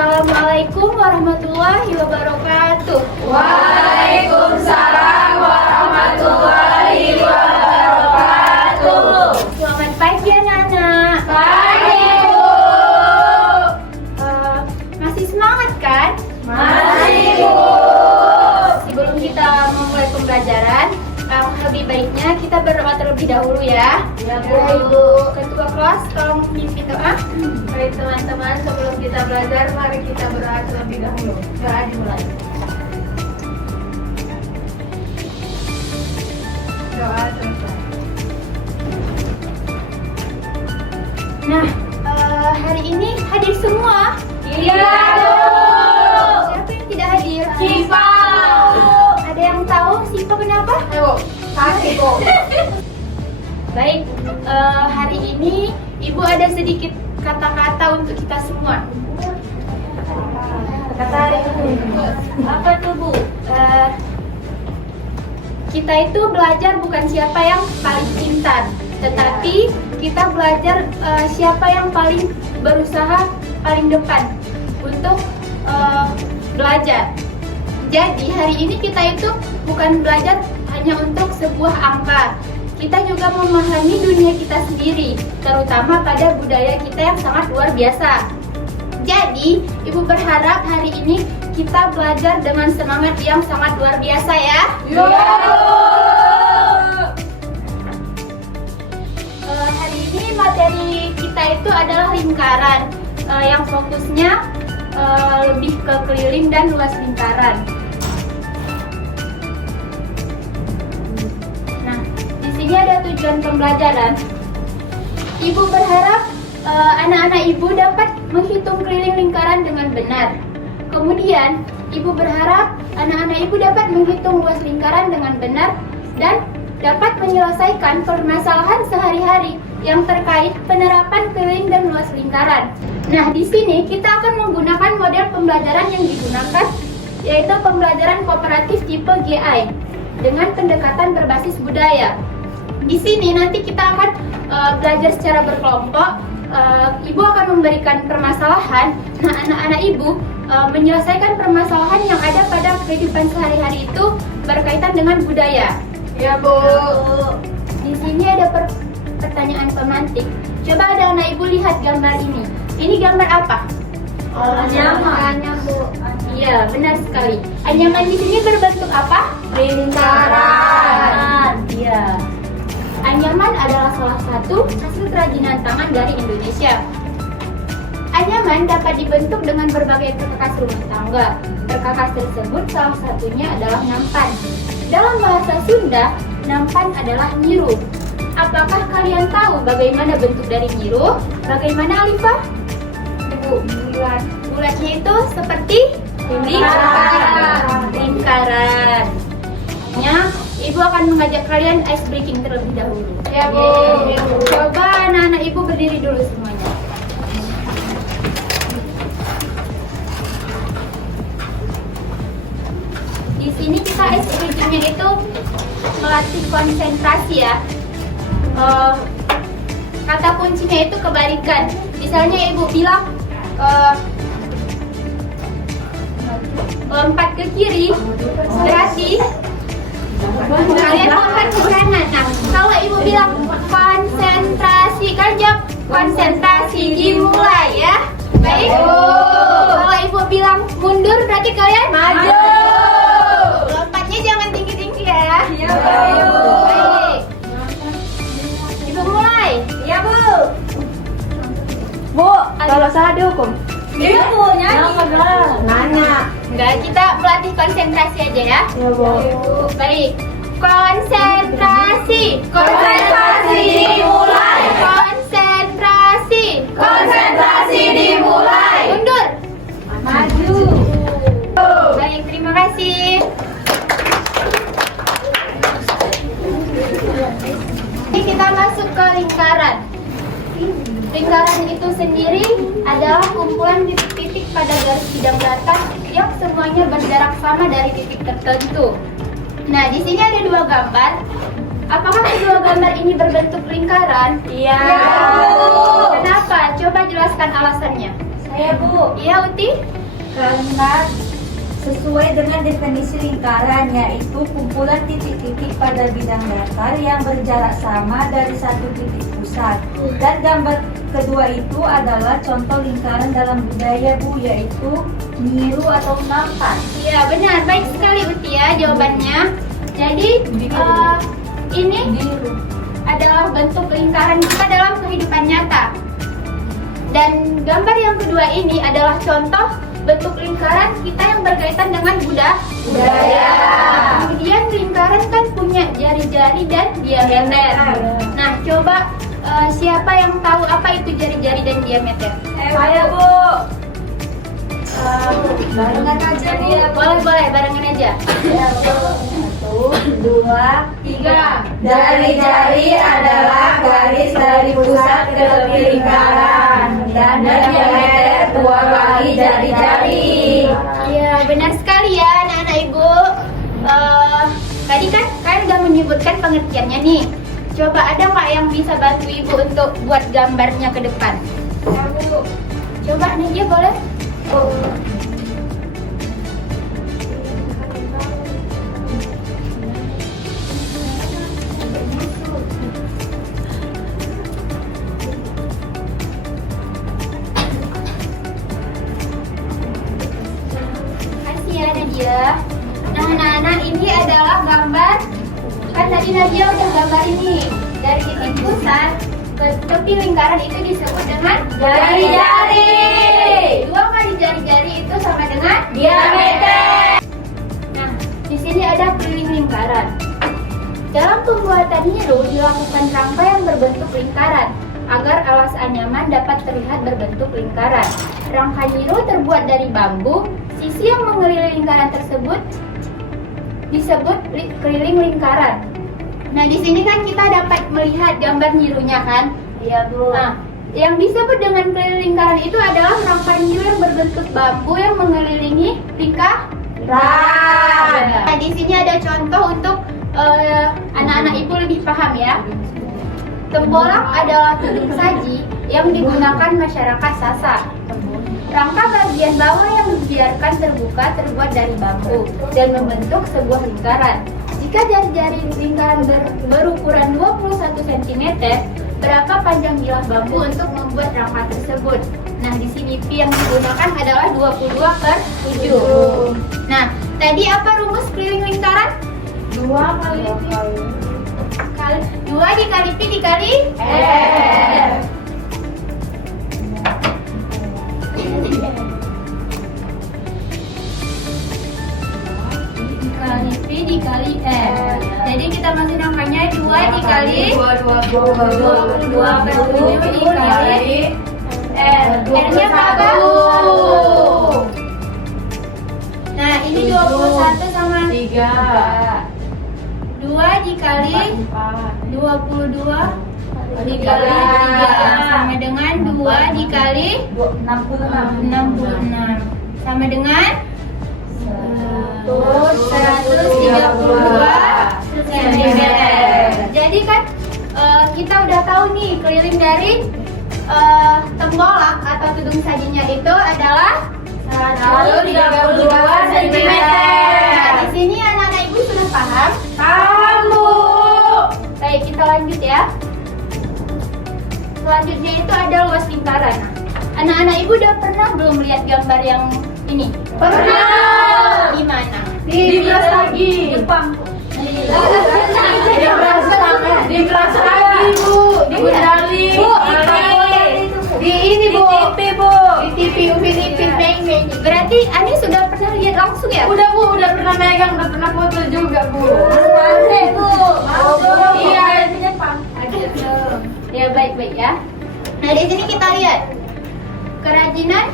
Assalamualaikum warahmatullahi wabarakatuh. Waalaikumsalam warahmatullahi wabarakatuh. Selamat pagi anak-anak. Pagi, Bu. Masih semangat kan? Masih, Bu. Sebelum kita memulai pembelajaran, lebih baiknya kita berdoa terlebih dahulu ya. Ya, Bu. Ibu Ketua kelas tolong pimpin doa. Baik teman-teman, sebelum kita belajar, mari kita berdoa terlebih dahulu. Doa dimulai. Doa selesai. Nah, hari ini hadir semua. Iya, Bu. Siapa yang tidak hadir? Siva. Ada yang tahu Siva kenapa? Ayo, kasih, Bu. Baik, hari ini Ibu ada sedikit kata-kata untuk kita semua. Kata hari ini. Apa tuh, Bu? Kita itu belajar bukan siapa yang paling pintar, tetapi kita belajar siapa yang paling berusaha paling depan untuk belajar. Jadi hari ini kita itu bukan belajar hanya untuk sebuah angka. Kita juga memahami dunia kita sendiri, terutama pada budaya kita yang sangat luar biasa. Jadi, Ibu berharap hari ini kita belajar dengan semangat yang sangat luar biasa ya. Iya, Bu. Hari ini materi kita itu adalah lingkaran, yang fokusnya lebih ke keliling dan luas lingkaran. Ini ada tujuan pembelajaran. Ibu berharap anak-anak Ibu dapat menghitung keliling lingkaran dengan benar. Kemudian, Ibu berharap anak-anak Ibu dapat menghitung luas lingkaran dengan benar dan dapat menyelesaikan permasalahan sehari-hari yang terkait penerapan keliling dan luas lingkaran. Nah, di sini kita akan menggunakan model pembelajaran yang digunakan, yaitu pembelajaran kooperatif tipe GI dengan pendekatan berbasis budaya. Di sini nanti kita akan belajar secara berkelompok. Ibu akan memberikan permasalahan. Nah, anak-anak Ibu menyelesaikan permasalahan yang ada pada kehidupan sehari-hari itu berkaitan dengan budaya. Ya, Bu. Di sini ada pertanyaan pemantik. Coba ada anak Ibu lihat gambar ini. Ini gambar apa? Anyaman. Bu. Iya, benar sekali. Anyaman di sini berbentuk apa? Lingkaran. Iya. Anyaman adalah salah satu hasil kerajinan tangan dari Indonesia. Anyaman dapat dibentuk dengan berbagai perkakas rumah tangga. Perkakas tersebut salah satunya adalah nampan. Dalam bahasa Sunda, nampan adalah nyiruh. Apakah kalian tahu bagaimana bentuk dari nyiruh? Bagaimana, Alifah? Ibu, bulatnya itu seperti lingkaran. Ibu akan mengajak kalian ice breaking terlebih dahulu. Ya, Bu. Coba anak-anak Ibu berdiri dulu semuanya. Di sini kita ice breakingnya itu melatih konsentrasi ya. Kata kuncinya itu kebalikan. Misalnya Ibu bilang lompat ke kiri, berarti kalian lompat ke kanan. Nah, kalau Ibu bilang konsentrasi, kan jawab konsentrasi dimulai ya. Baik. Kalau Ibu bilang mundur, berarti kalian Maju. Lompatnya jangan tinggi-tinggi ya. Iya, Bu. Baik. Ibu mulai. Iya, Bu. Bu, kalau salah dihukum. Iya, Bu. Nyanyi. Nanya. Enggak, kita melatih konsentrasi aja ya. Ya, Bu. Baik. Konsentrasi. Konsentrasi dimulai. Konsentrasi. Konsentrasi dimulai. Mundur. Maju. Baik, terima kasih. Ini kita masuk ke lingkaran. Lingkaran itu sendiri adalah kumpulan titik-titik pada garis bidang datar yang semuanya berjarak sama dari titik tertentu. Nah, di sini ada dua gambar. Apakah kedua gambar ini berbentuk lingkaran? Iya. Kenapa? Coba jelaskan alasannya. Saya Bu, Iya, Uti? karena sesuai dengan definisi lingkaran, yaitu kumpulan titik-titik pada bidang datar yang berjarak sama dari satu titik pusat. Dan gambar kedua itu adalah contoh lingkaran dalam budaya, Bu, yaitu niru atau nampan. Iya, benar. Baik sekali, Uti ya jawabannya. Jadi, ini adalah bentuk lingkaran kita dalam kehidupan nyata. Dan gambar yang kedua ini adalah contoh bentuk lingkaran kita yang berkaitan dengan budaya. Kemudian lingkaran kan punya jari-jari dan diameter. Nah, coba siapa yang tahu apa itu jari-jari dan diameter? Saya, Bu. Barengan aja, Bu. Boleh, barengan aja. 1, 2, 3. Jari-jari adalah garis dari pusat ke tepi lingkaran dan diameter 2 kali jari-jari. Iya, benar sekali ya anak-anak ibu. Tadi kan kalian udah menyebutkan pengertiannya nih. Coba ada nggak yang bisa bantu ibu untuk buat gambarnya ke depan? Coba Nadia boleh? Kasih ya Nadia. Nah anak-anak, ini adalah gambar. Kan tadi Nadia udah gambar ini. Dari titik pusat ke tepi lingkaran itu disebut dengan Jari-jari. 2 kali jari-jari itu sama dengan Diameter. Nah, di sini ada keliling lingkaran. Dalam pembuatan niru dilakukan rangka yang berbentuk lingkaran agar alas anyaman dapat terlihat berbentuk lingkaran. Rangka niru terbuat dari bambu. Sisi yang mengelilingi lingkaran tersebut disebut keliling lingkaran. Nah, di sini kan kita dapat melihat gambar nirunya kan? Iya, Bu. Nah, yang disebut dengan keliling lingkaran itu adalah rangka niru yang berbentuk bambu yang mengelilingi lingkaran. Nah, di sini ada contoh untuk anak-anak ibu lebih paham ya. Tembolak adalah tudung saji yang digunakan masyarakat Sasak. Rangka bagian bawah yang dibiarkan terbuka terbuat dari bambu dan membentuk sebuah lingkaran. Jika jari-jari lingkaran berukuran 21 cm, berapa panjang bilah bambu untuk membuat rangka tersebut? Nah, di sini pi yang digunakan adalah 22/7. Nah, tadi apa rumus keliling lingkaran? 2 kali 2 dikali pi dikali R. dikali pi dikali r. Jadi kita masih angkanya 2 dikali 22/7 dikali r. R-nya berapa? Nah, ini 21 sama 3. 2 dikali 22 dikali 3 sama dengan 2 dikali 66 sama dengan 132 cm. Jadi kan kita udah tahu nih keliling dari tembolak atau tudung sajinya itu adalah 132 cm. Nah, di sini anak-anak ibu sudah paham? Paham, Bu. Baik, kita lanjut ya. Selanjutnya itu ada luas lingkaran. Anak-anak ibu udah pernah belum lihat gambar yang ini? Pernah. Di mana? Di kelas lagi. Jepang. Di kelas lagi, Bu. Di Bundali. Bu, Di ini, Bu. Di TV, Bu. Di TV, Upin Ipin, Meng Meng. Berarti Ani sudah pernah lihat langsung ya? Udah, Bu. Udah pernah megang, udah pernah foto juga, Bu. Iya, di Jepang. Ya, baik-baik ya. Nah, di sini kita lihat kerajinan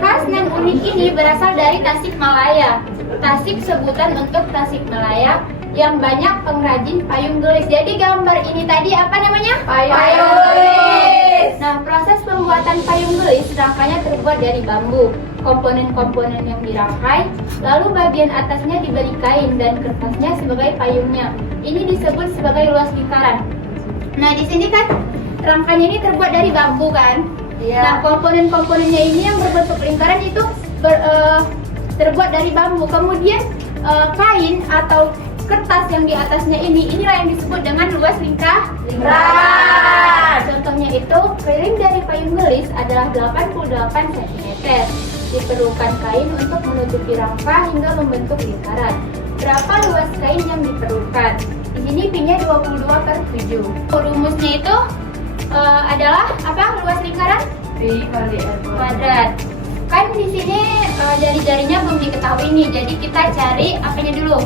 khas dan unik ini berasal dari Tasikmalaya. Tasik sebutan untuk Tasikmalaya yang banyak pengrajin payung gelis. Jadi gambar ini tadi apa namanya? Payung gelis. Nah, proses pembuatan payung gelis rangkanya terbuat dari bambu. Komponen-komponen yang dirangkai, lalu bagian atasnya diberi kain dan kertasnya sebagai payungnya. Ini disebut sebagai luas lingkaran. Nah, di sini kan rangkanya ini terbuat dari bambu kan? Iya. Nah, komponen-komponennya ini yang berbentuk lingkaran itu terbuat dari bambu. Kemudian kain atau kertas yang di atasnya inilah yang disebut dengan luas lingkaran. Contohnya itu, keliling dari payung gelis adalah 88 cm. Diperlukan kain untuk menutupi rangka hingga membentuk lingkaran. Berapa luas kain yang diperlukan? Di sini pi-nya 22/7. Rumusnya itu adalah apa? Luas lingkaran? Pi kali R Kuadrat. Kan di sini jari-jarinya belum diketahui nih, jadi kita cari apanya dulu?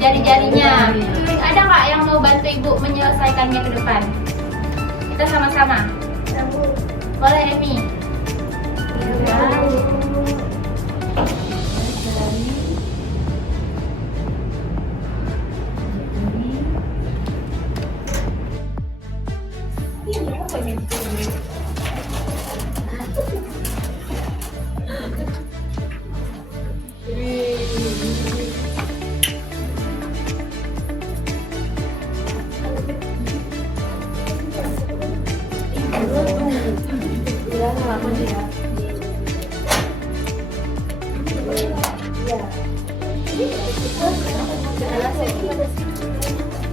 Jari-jarinya. Ada nggak yang mau bantu ibu menyelesaikannya ke depan? Kita sama-sama. Boleh, Emi.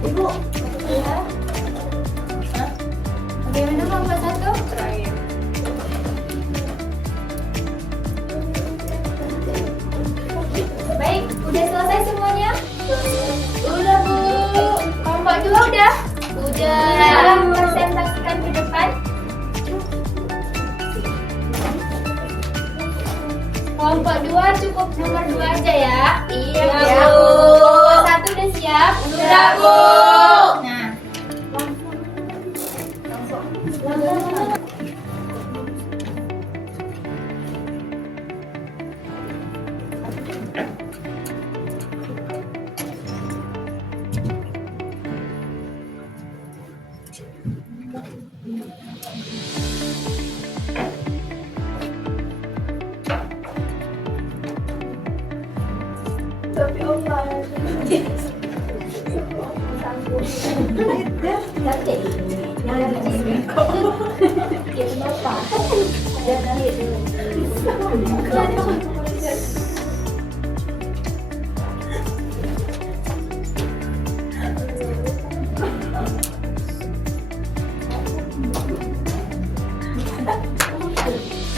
Ibu, ya. Bagaimana nomor 1? Terakhir. Baik, udah selesai semuanya? Udah, Bu. Kelompok 2 udah? Udah. Presentasikan ke depan. Kelompok 2 cukup nomor 2 aja ya? Iya, Bu. Kelompok 1 udah siap? Udah, Bu. Nah.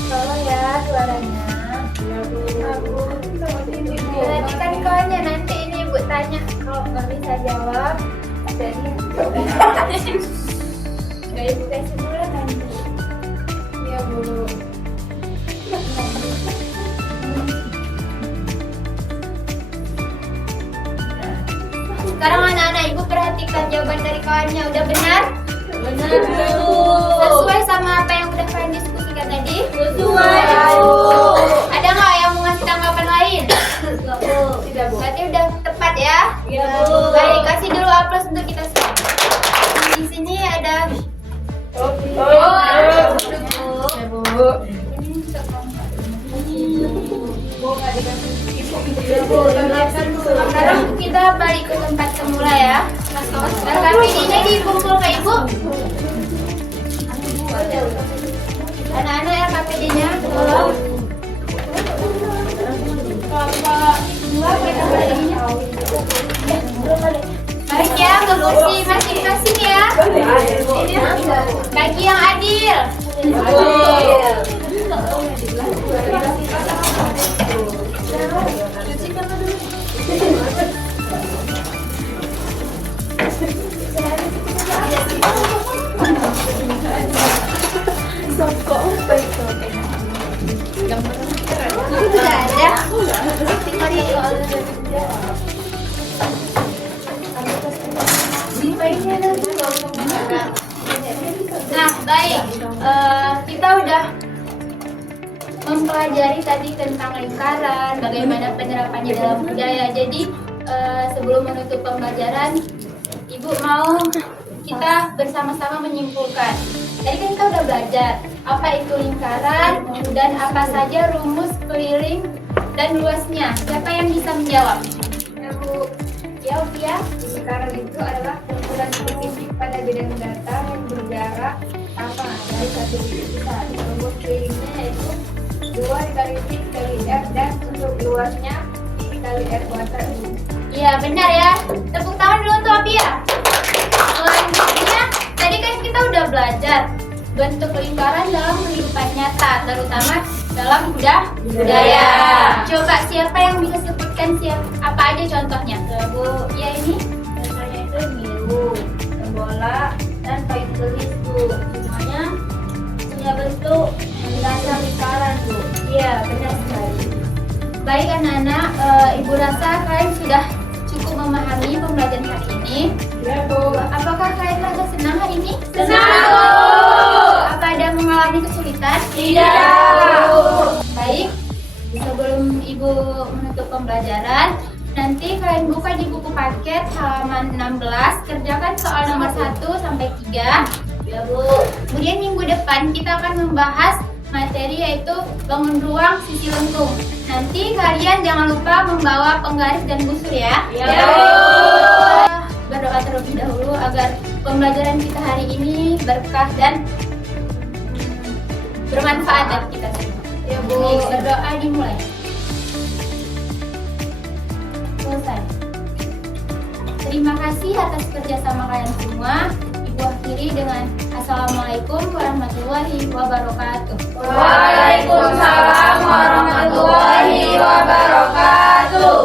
Tolong ya suaranya. Perhatikan kawannya, nanti ini ibu tanya, kalau nggak bisa jawab jadi nggak ibu kasih dulu nanti. Iya, Bu. Sekarang anak-anak ibu perhatikan jawaban dari kawannya, udah benar? Benar, Bu. Sesuai sama apa yang udah kalian diskusikan tadi? Sesuai, Bu. Ada nggak yang mau ngasih tanggapan lain? Tidak, Bu. Berarti udah tepat ya? Iya, Bu. Baik, kasih dulu aplaus untuk kita semua. Di sini ada sekarang kita balik ke tempat semula ya. KPD-nya dikumpul ke ibu. Anak-anak ya KPD-nya tolong. Kelompok 2 kita baliknya. Baik ya, bersih masing-masing ya. Bagi yang adil. Sudah ada. Nah, baik. Kita udah mempelajari tadi tentang lingkaran, bagaimana penerapannya dalam budaya. Jadi sebelum menutup pembelajaran, Ibu mau kita bersama-sama menyimpulkan. Tadi kan kita udah belajar apa itu lingkaran dan apa saja rumus keliling dan luasnya. Siapa yang bisa menjawab? Bu. Ya, Ufia. Lingkaran itu adalah kumpulan titik pada bidang data yang berjarak sama dari satu titik pusat. Rumus kelilingnya yaitu 2 dikali P dikali R dan untuk luasnya P dikali R kuadrat. Iya benar ya. Tepuk tangan dulu untuk Abi ya. Selanjutnya, tadi kan kita udah belajar bentuk lingkaran dalam kehidupan nyata, terutama dalam budaya. Coba siapa yang bisa sebutkan apa aja contohnya? Bu, ya ini Contohnya itu biru, bola, dan kain tulis Bu. Semuanya punya bentuk dasar lingkaran Bu. Iya, benar sekali. Baik anak-anak, Ibu rasa kalian sudah cukup memahami pembelajaran hari ini. Ya Bu. Apakah kalian merasa senang hari ini? Senang, Bu. Apa ada mengalami kesulitan? Tidak. Baik, sebelum Ibu menutup pembelajaran, nanti kalian buka di buku paket halaman 16, kerjakan soal nomor 1 sampai 3. Ya Bu. Kemudian minggu depan kita akan membahas materi yaitu bangun ruang sisi lengkung. Nanti kalian jangan lupa membawa penggaris dan busur ya. Ya, Kita Bu. berdoa terlebih dahulu agar pembelajaran kita hari ini berkah dan bermanfaat bagi kita semua. Ya Bu. Baik, berdoa dimulai. Selesai. Terima kasih atas kerjasama kalian semua. Ibu akhiri dengan Assalamualaikum warahmatullahi wabarakatuh. Waalaikumsalam warahmatullahi wabarakatuh.